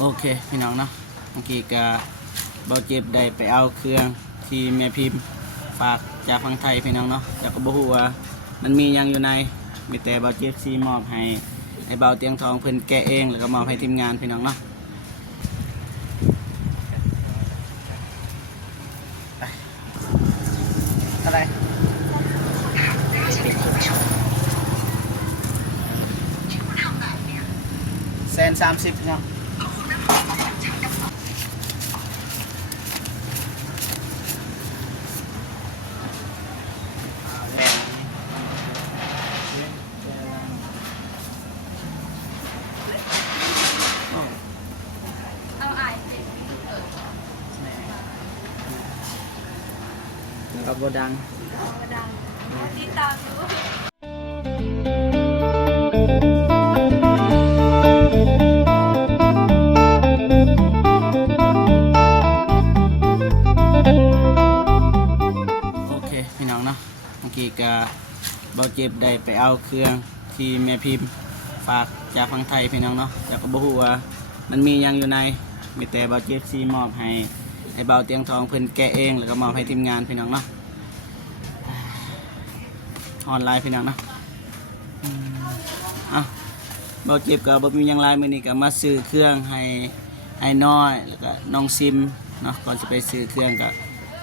โอเคพี่น้องเนาะเมื่อกี้ก็เบาเจ็บได้ไปเอาเครื่องที่แม่พิมพ์ฝากจากฝั่งไทยพี่น้องเนาะจากก็บ่ฮู้ว่ามันมียังอยู่ในมีแต่เบาเจ็บซีมอบให้เบาเตียงทองเพิ่นแกะเองแล้วก็มอบให้ทีมงานพี่น้องเนาะอะไร130เนาะกับโบดังติดตามดู โอเคพี่น้องเนาะเมื่อกี้ก็เบาเจ็บได้ไปเอาเครื่องที่แม่พิมพ์ฝากจากฝั่งไทยพี่น้องเนาะจากก็บ่ฮู้ว่ามันมียังอยู่ในมีแต่เบาเจ็บซีมอบให้เบาเตียงทองเพิ่นแกะเองแล้วก็มอบให้ทีมงานพี่น้องเนาะออนไลน์พี่น้องเนาะเบาเจ็บกับบ่มีหยังหลายมื้อนี้ก็มาซื้อเครื่องให้ไอ้น้อยแล้วก็น้องซิมเนาะก่อนจะไปซื้อเครื่องก็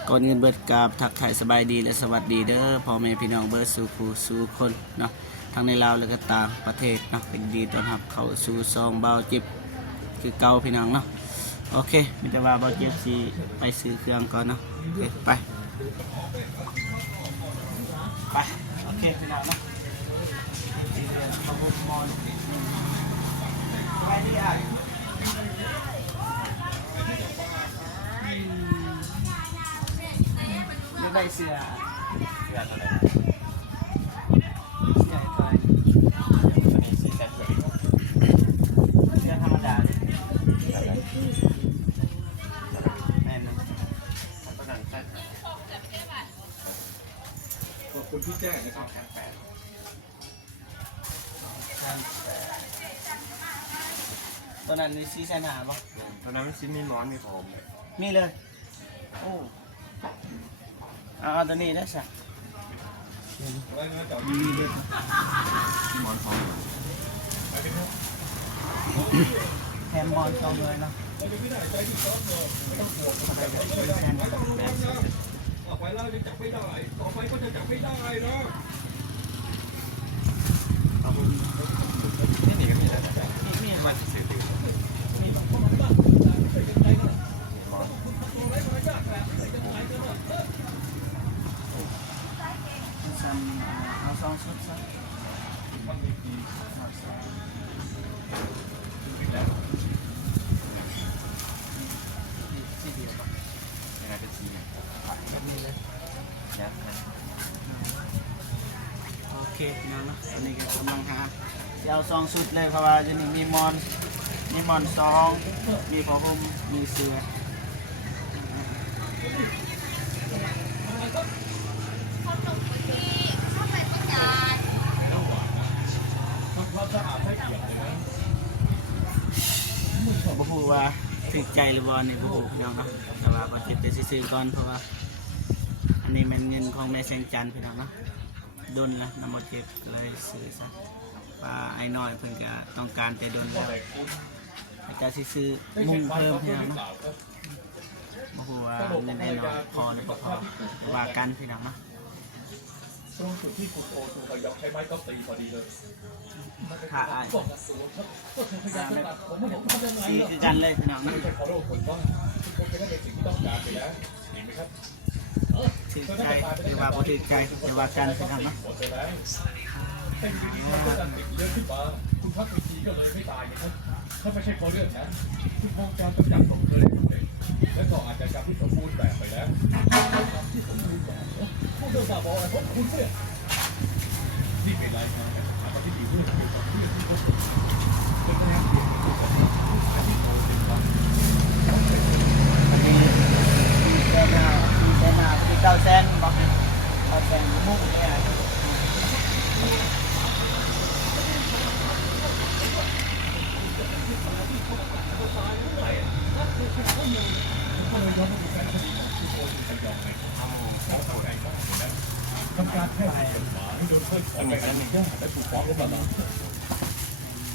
ก่อนเงินเบิดกับทักทายสบายดีและสวัสดีเด้อพ่อแม่พี่น้องเบิดสู่ผู้สู่คนเนาะทั้งในลาวและก็ต่างประเทศเนาะเป็นดีต้อนรับเข้าสู่ซองเบาเจ็บคือเก่าพี่น้องเนาะโอเคมีแต่ว่าเบาเจ็บสิไปซื้อเครื่องก่อนเนาะโอเคไปโอเคพี่น้องเนาะขอบคุณมอนไปดีอ่ะไม่ได้เสื้อเท่าไหร่เสื้อเท่าไหร่ตัวนี้สีแดงเสื้อธรรมดาแม่นต้องนั่งใต้ขอบคุณที่แจ้งนะครับตัวนั้นมีซีแซนหาป่ะตอนนั้นชิ้นมีร้อนมีหอมมีเลยโอ้เอาตัวนี้ได้สิมีเลยหมอนหอมแฮมบอลซองเลยเนาะต่อไปเราจะจับไม่ได้ต่อไปก็จะจับไม่ได้เนาะนี่ก็มีแล้วนะมีมันสื่อถึงมีมอนเอาซองชุดซะสีเดียวป่ะยังไงเป็นสีเนี่ยแบบนี้เลยนะโอเคนั่นนะอันนี้ก็กำลังหาจะเอาซองชุดเลยเพราะว่าจะมีมอนซองมีผ้าห่มมีเสื้อบ่ฮู้ว่าถูกใจหรือบ่นี่บ่ฮู้พี่น้องเนาะแต่ว่าก็ติดไปซื้อก่อนเพราะว่าอันนี้มันเงินของแม่แสงจันทร์พี่น้องเนาะดนละน้ำบ่เจ็บเลยซื้อซะว่าไอ้น้อยเพิ่นก็ต้องการแต่ดนแล้วอาจจะซื้อมุ่งเพิ่มพี่น้องเนาะบ่ฮู้ว่าเงินไอ้น้อยพอหรือบ่พอว่ากันพี่น้องเนาะตรงจุดที่คุณโอทูพยายามใช้ไม้ก็ตีพอดีเลยถ้าอ้ายก็พยายามจะตัดผมไม่เห็นทำยังไงสีคือกันเลยพี่น้องเนาะไม่ใช่ขอโทษคนว่าทุกคนจะได้เป็นสิ่งที่ต้องการไปแล้วเห็นไหมครับถือใจหรือว่าบ่ถือใจแต่ว่ากันพี่น้องเนาะหมดไปแล้วเป็นวิธีการการติดเลือดขึ้นมาคุณพักวิธีก็เลยไม่ตายนะครับถ้าไม่ใช่เพราะเรื่องนั้นคุณคงจะกำจัดผมเลยและก็อาจจะจำที่สมบูรณ์แบบไปแล้วที่สมบูรณ์แบบพวกเดินตาบอดพวกคุณเนี่ยนี่เป็นรายงานนะครับที่มีเรื่องเกี่ยวกับเรื่องที่พบเป็นแนวเกี่ยวกับผู้ชายที่โตเป็นวันอันนี้แสนห้าที่900,000บอกให้900,000มุ่งเนี่ย ย้อนมาดูการคดีของคุณโอคุณพยองไงเขาเข้าใจบ้างนะทำการแพทย์กฎหมายโดนค่อยขอไปอนุญาตและถูกฟ้องล้มละลาย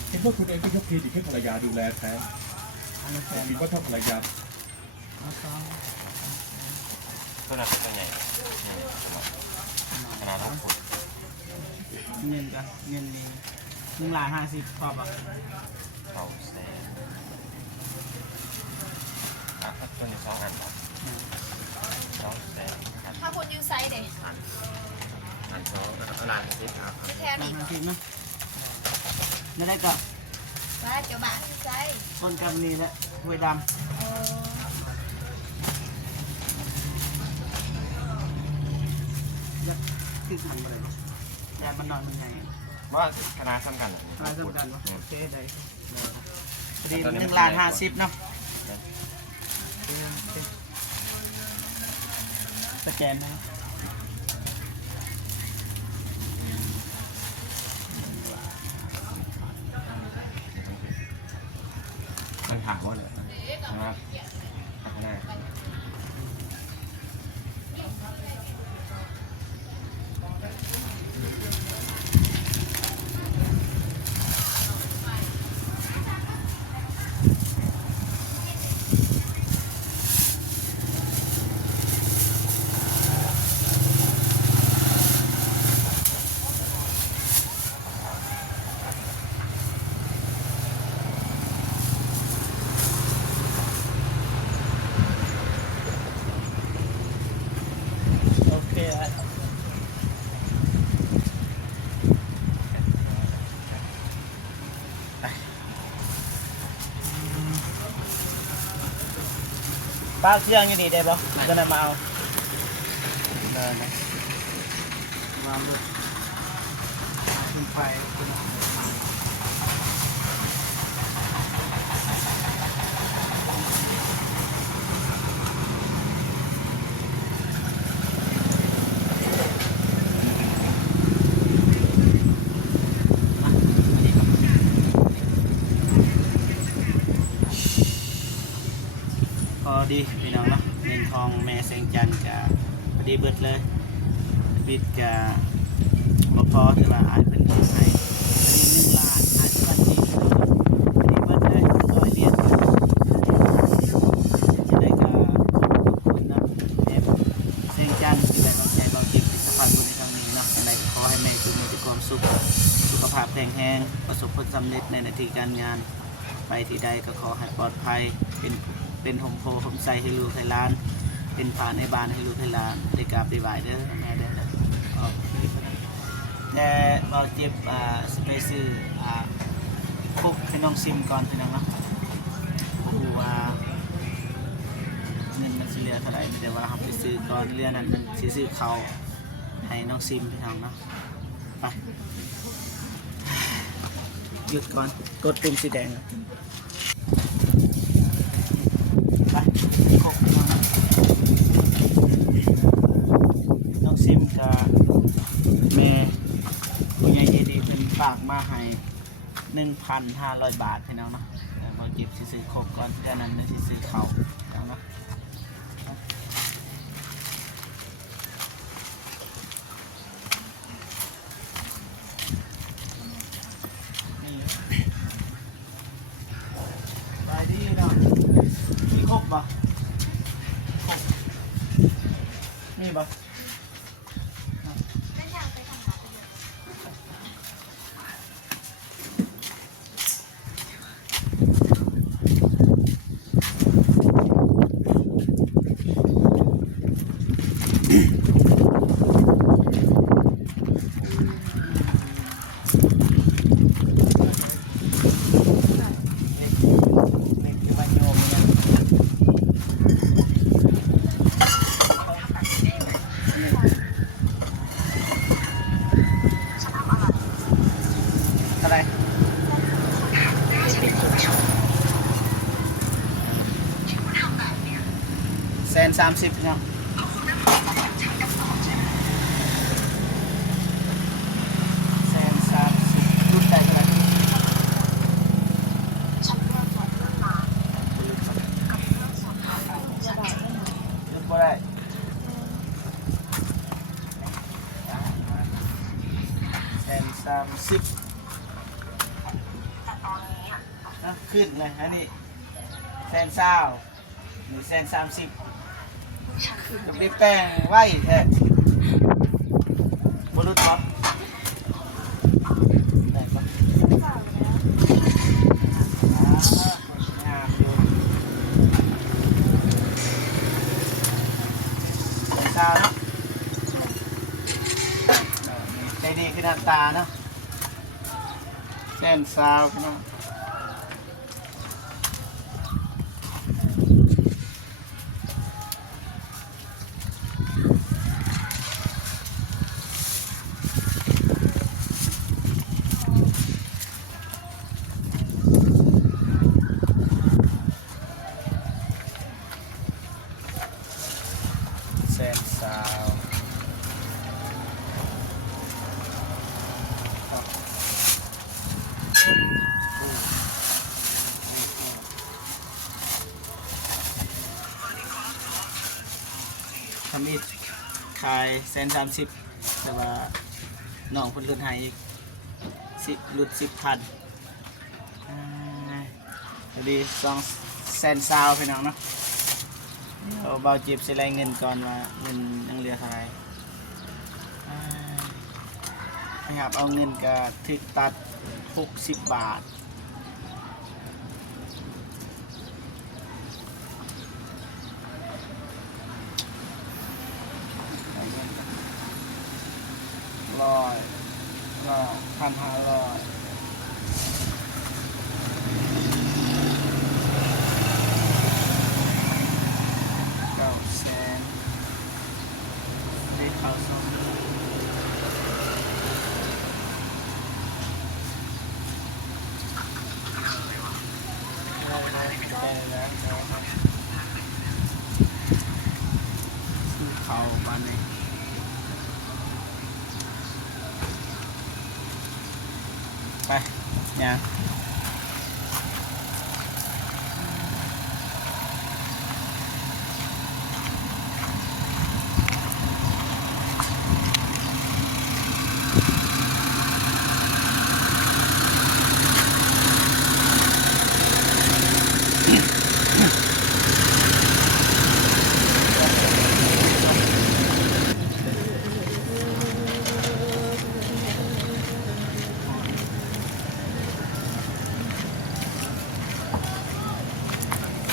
เห็นว่าคุณเองก็ยกเครดิตให้ภรรยาดูแลแทนคิดว่าถ้าภรรยา ตัวนั้นเป็นตัวใหญ่ขนาดทั้งหมด เงินกันเงินมี1,50,000พอปะ เขาแสนตัวนี้2 อันครับ2 แสน ถ้าคนยูไซด์เด็ก อัน2แล้วก็ล้าน10ครับ จะแทนอีก 1,50,000นะไม่ได้กับ ว่าเจ้าบ้านยูไซด์ คนกำนี้แหละห้วยดำคือขันไปเลยยายมันนอนยังไง ว่าคณะสำคัญ มาสำคัญวะโอเคได้พอดี1,50,000เนาะสแกนนะ มันถามว่าเลยนะครับข้างหน้าโอเคป้าเครื่องยังดีได้ปะก็นำมาเอาได้ไหมมาดูขึ้นไฟพอดีพี่น้องเนาะเงินทองแม่แสงจันทร์กับพอดีเบิดเลยบิดกับบ่พอแต่ว่าอายเป็นคนให้พอดี1,000,000อายเป็นคนจีนพอดีเบิดเลย100 เหรียญจะได้กับคุณนะแม่แสงจันทร์ที่ได้กำลังใจเราเก็บสะพานบุญในครั้งนี้เนาะยังไงขอให้แม่คุณมีความสุขสุขภาพแข็งแรงประสบผลสำเร็จในหน้าที่การงานไปที่ใดก็ขอให้ปลอดภัยเป็นหมโพหมใสให้ลูกให้หล้าน เป็นผ่านในบ้านให้ลูกให้หลานได้กราบได้ไหว้เด้อแม่เด้อแต่เราเจ็บสไปซื้อคุกให้น้องซิมก่อนพี่น้องเนาะดูว่าเงินมันสิเหลือเท่าไหร่แต่ว่าเราไปซื้อก่อนเรือนั้นมันสิซื้อเขาให้น้องซิมพี่น้องเนาะไปหยุดก่อนกดปุ่มสีแดงครับไปครบน้องซิมกับแม่ผู้ใหญ่ใจดีเป็นฝากมาให้ 1,500 บาทพี่น้องเนาะแล้วมาเก็บซื้อครบก่อนจากนั้นจะซื้อเขาแล้วเนาะไปดีเนาะมีครบปะครบมีปะ นั่นอยากไปทำอะไรเลย เล็กคือวันโยมเนี่ยอะไร130,000เนาะ130,000รุ่นใดเท่าไหร่ 60ขึ้นเลยอันนี้120,000นี่130กับได้แป้งไว้แท้บรุษท็อปได้ปะงามอยู่ซาวเนาะใจดีคือน้ำตาเนาะแน่นซาวพี่น้องแซนซาวทำอีกขาย130,000แต่ว่าน้องเพิ่นลดให้อีกลด10,000พอดี220,000พี่น้องเนาะเอาเบาจีบสิไลเงินก่อนว่าเงินยังเหลือเท่าไหร่นะครับเอาเงินก็ถึกตัด60 บาทก็1,500ได้ข่าวสองซื้อเขาบ้านนี้ไปเนี่ย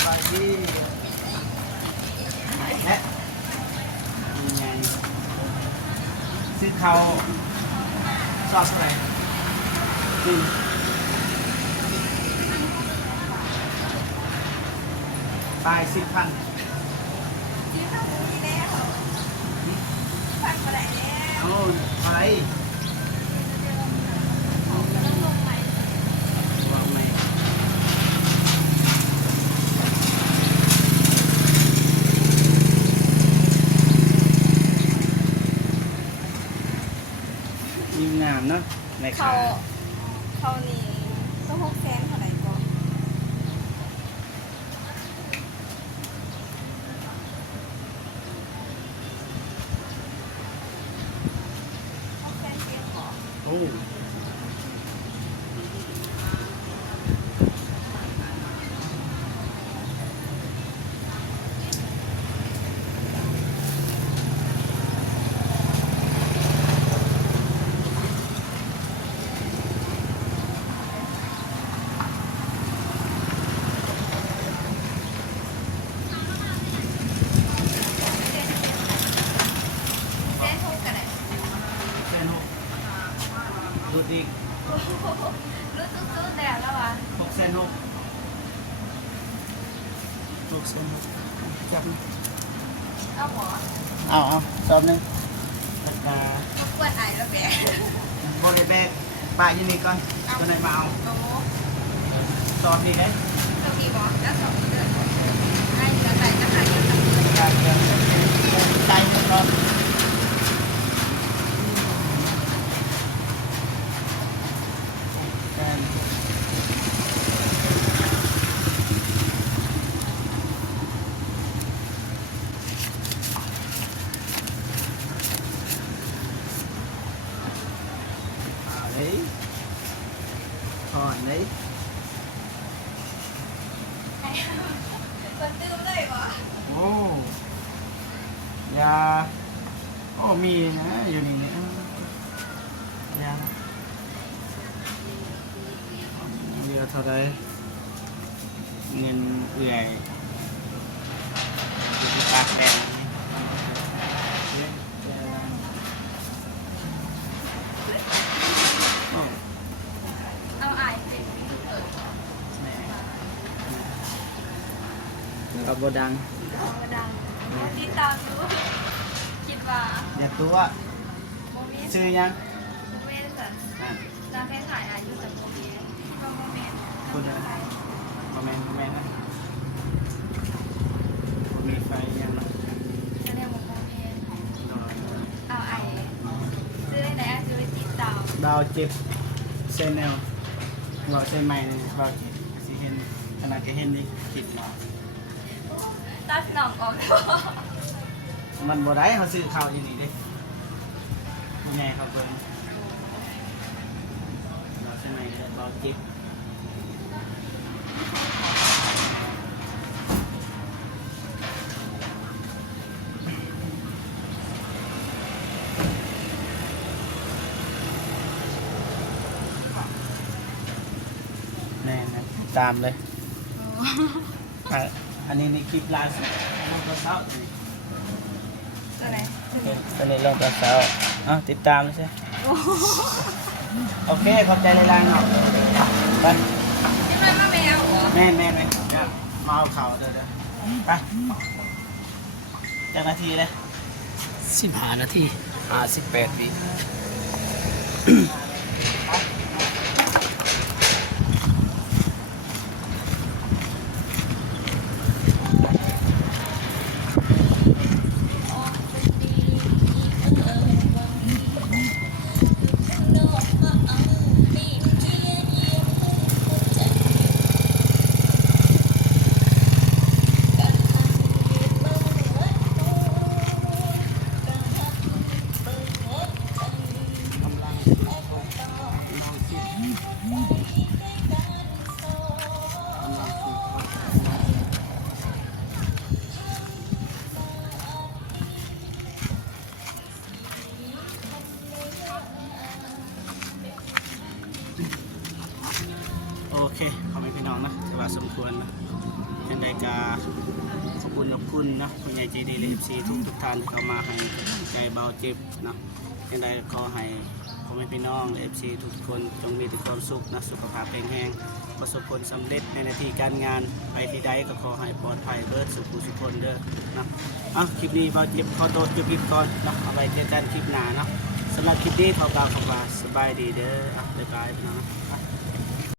ไปที่ไหนแท้ยังไงซื้อเขาชอบเท่าไหร่ปลาย10,000จิ้มข้าวหมูนี่แล้วผัดกระไรแล้ว โอ้อะไรต้องลงใหม่ วางไหมยิ้มงามเนาะในขา เขานี่ต้อง600,000เท่าไหร่ก่อน600,000เพียงพอ โอ้แม่ทุกกันไหน เส้นหกดูดอีก รู้ตื้อๆแต่แล้ววะ 6,600,000จับ เอาหมอ เอาสอบหนึ่งปากกา รบกวนไอ้แล้วแก บริเวณปะอยูนี่ก่อนตัวไหนมาเอา โอ้ สอบดีไหม เจ้าพี่บอกแล้ว2 เดือนไอ้เหลือแต่นะคะยังทำ อยากจะใจมันร้อนเฮ้ย คนตื้มเลยบ่ โอ้ยาโอ้มีนะอยู่นี่เนี่ยยาเรือเท่าไรเงินเอื่อยอยู่ที่ปากแดงโอ้ เอาอายเป็น กับบดัง กระดังติดตามดูคิดว่า อยากรู้ โมเมนต์ ซื้อยัง โมเมนต์สัน อ่ะ จำแค่ถ่ายอายุจากโมเมนต์ก็โมเมนต์ คุณนะคอมเมนต์นะมีไฟยังนะ จะเรียกว่าโมเมนต์เอาไอซื้อได้ไหนอ่ะซื้อติดตาม ดาวเจ็บเซนแนลเราเซนใหม่เลยเราสิเห็นขนาดจะเห็นดิคิดว่า ตัดหน่องออก มันบ่ได้เขาซื้อข้าวอีนี่เด้ผู้ใหญ่เขาเพิ่นเราเซนใหม่เลยเราเจ็บแน่นะตามเลยอ่ะอันนี้ในคลิปล่าสุดลงตอนเช้า อะไร ตอนนี้ลงตอนเช้าติดตามเลยใช่โอเคขอบใจเลยล่ะเนาะไป ที่มันมาแมวเหรอ แม่นเลยมาเอาเข่าเด้อไปจากนาทีเลย 15 นาที 58 ปี โอเคขอบคุณพี่น้องนะถือว่าสมควรนะยังไงจะขอบคุณนะคุณยายจีดีและFCทุกท่านที่เข้ามาให้ใจเบาเจ็บนะยังไงขอให้พ่อแม่พี่น้อง FC ทุกคนจงมีแต่ความสุขนะสุขภาพแข็งแรงประสบผลสำเร็จในหน้าที่การงานไปที่ใดก็ขอให้ปลอดภัยเบิดสุขคนเด้อนะคลิปนี้เบาเจ็บขอตัวจบคลิปก่อนนะเอาไว้เจอกันคลิปหน้าเนาะสำหรับคลิปนี้ขอกล่าวคำว่าสบายดีเด้อบ๊ายบายพี่น้อง